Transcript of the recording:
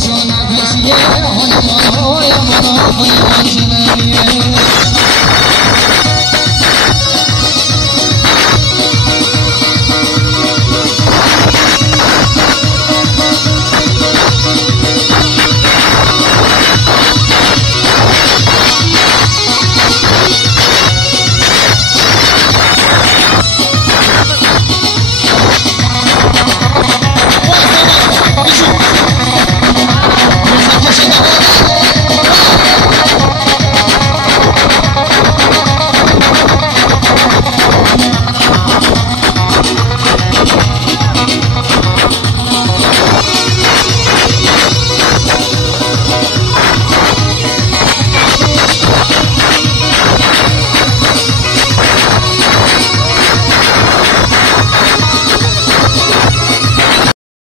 Hãy subscribe cho kênh Ghiền Mì Gõ để không bỏ lỡ những video hấp dẫn.